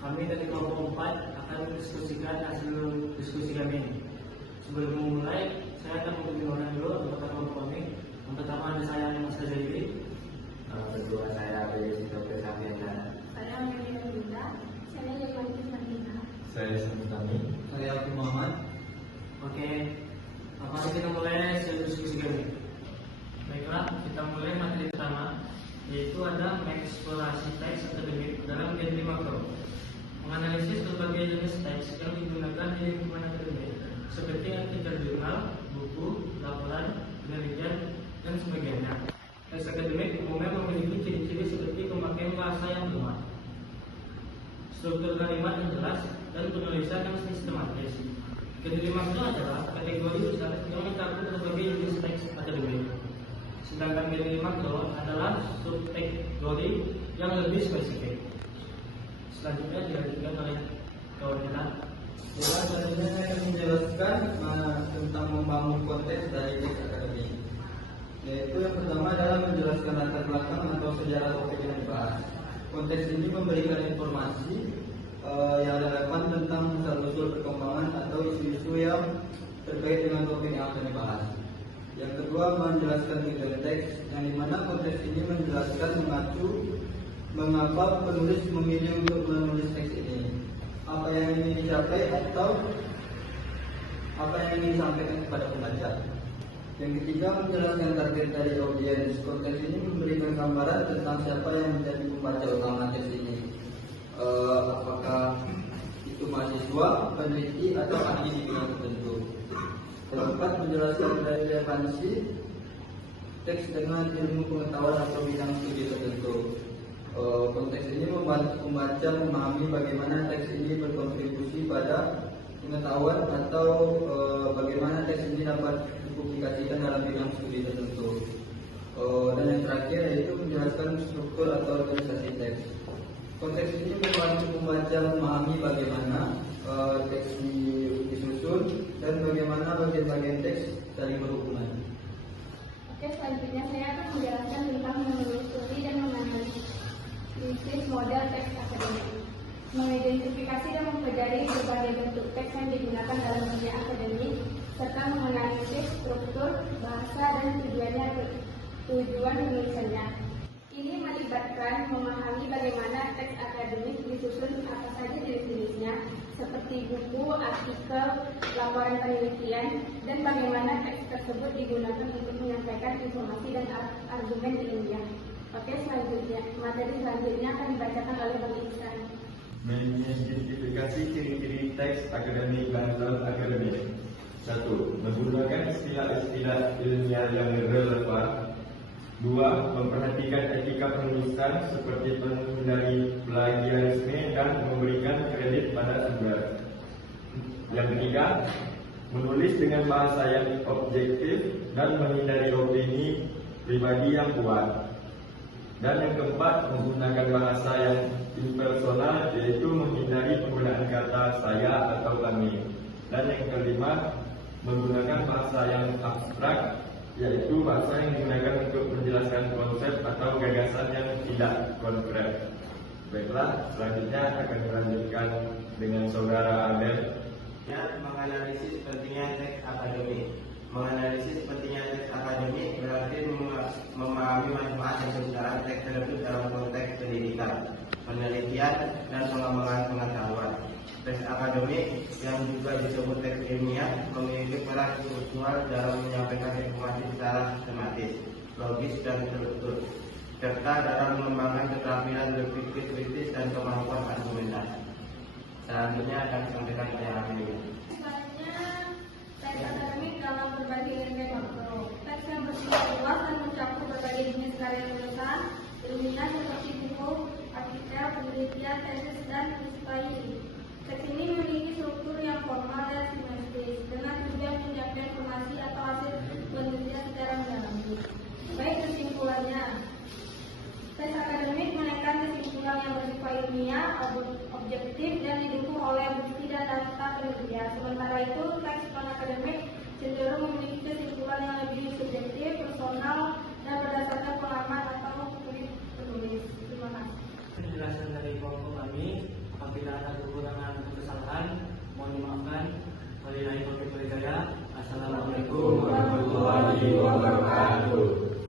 kami dari kelompok 4 akan mendiskusikan hasil diskusi kami. Sebelum memulai, saya akan memperkenalkan dulu anggota kelompok kami. Yang pertama ada saya, Mas Zaidi. Kedua saya Beli Dr. Safiana. Saya Amelia Linda. Saya Yewati Marina. Saya Samsami. Saya Abdul Muhammad. Oke, mari kita mulai hasil diskusi kami. Baiklah, kita mulai materi pertama, yaitu ada mengeksplorasi teks akademik dalam genre makro. Menganalisis berbagai jenis teks yang digunakan di lingkungan akademik, seperti artikel jurnal, buku, laporan, penelitian, dan sebagainya. Teks akademik umumnya memiliki ciri-ciri seperti pemakaian bahasa yang lemah, struktur kalimat yang jelas, dan penulisan yang sistematis. Genre makro adalah kategori besar yang mencakup berbagai jenis teks akademik. Sedangkan genre makro adalah subkategori yang lebih spesifik. Selanjutnya dilanjutkan oleh kawan kita. Selanjutnya saya akan menjelaskan tentang membangun konteks dari teks akademik. Yaitu yang pertama adalah menjelaskan latar belakang atau sejarah topik yang dibahas. Konteks ini memberikan informasi yang relevan tentang asal-usul perkembangan atau isu-isu yang terkait dengan topik yang akan dibahas. Yang kedua, menjelaskan tujuan teks, yang dimana konteks ini menjelaskan mengacu mengapa penulis memilih untuk menulis teks ini, apa yang ingin dicapai atau apa yang ingin disampaikan kepada pembaca. Yang ketiga, menjelaskan target dari audiens. Konteks ini memberikan gambaran tentang siapa yang menjadi pembaca utama teks ini. Apakah itu mahasiswa, peneliti, atau ahli di bidang tertentu. Keempat, menjelaskan relevansi teks dengan ilmu pengetahuan atau bidang studi tertentu. Konteks ini membantu pembaca memahami bagaimana teks ini berkontribusi pada pengetahuan atau bagaimana teks ini dapat dipublikasikan dalam bidang studi tertentu. Dan yang terakhir yaitu menjelaskan struktur atau organisasi teks. Konteks ini membantu pembaca memahami bagaimana teks disusun dan bagaimana bagian-bagian teks saling berhubungan. Oke, selanjutnya saya akan menjelaskan tentang menelusuri dan menganalisis model teks akademik, mengidentifikasi dan mempelajari berbagai bentuk teks yang digunakan dalam dunia akademik, serta menganalisis struktur, bahasa, dan tujuan penulisannya. Ini melibatkan memahami bagaimana teks akademik disusun, apa saja jenis-jenisnya, seperti buku, artikel, laporan penelitian, dan bagaimana teks tersebut digunakan untuk menyampaikan informasi dan argumen ilmiah. Oke, selanjutnya, materi selanjutnya akan dibacakan oleh Bang Ihsan. Mengidentifikasi ciri-ciri teks akademik dan non-akademik. 1. Menggunakan istilah-istilah ilmiah yang relevan. 2. Memperhatikan etika penulisan seperti menghindari plagiarisme dan memberikan kredit pada sumber. Yang ketiga, menulis dengan bahasa yang objektif dan menghindari opini pribadi yang kuat. Dan yang keempat, menggunakan bahasa yang impersonal, yaitu menghindari penggunaan kata saya atau kami. Dan yang kelima, menggunakan bahasa yang abstrak, yaitu bahasa yang digunakan untuk menjelaskan konsep atau gagasan yang tidak konkret. Baiklah, selanjutnya akan dilanjutkan dengan saudara Abel. Menganalisis pentingnya teks akademik. Menganalisis pentingnya teks akademik berarti memahami manfaat dan kegunaan teks tersebut dalam konteks pendidikan, penelitian, dan pengembangan pengetahuan. Teks akademik yang juga disebut teks ilmiah memiliki peran struktural dalam menyampaikan informasi secara sistematis, logis, dan terstruktur, serta dalam mengembangkan keterampilan berpikir kritis dan kemampuan argumentasi. Selanjutnya akan disampaikan oleh Amelia. Selanjutnya, teks akademik dalam berbagai genre makro. Teks yang bersifat luas dan mencakup berbagai jenis karya tulisan ilmiah seperti buku, artikel, penelitian, tesis, dan inspirasi. Teks ini memiliki struktur yang formal dan sistematis dengan tujuan menyampaikan informasi atau hasil penelitian secara mendalam. Baik, kesimpulannya, teks akademik menekan kesimpulan yang bersifat ilmiah, objektif, dan didukung oleh bukti dan data penelitian. Sementara itu, teks non-akademik cenderung memiliki kesimpulan yang lebih subjektif, personal, dan berdasarkan pengalaman atau penulis. Terima kasih. penjelasan dari kelompok kami. Apabila ada kekurangan atau kesalahan, mohon dimaafkan. Wabillahi taufiq wal hidayah. Assalamualaikum warahmatullahi wabarakatuh.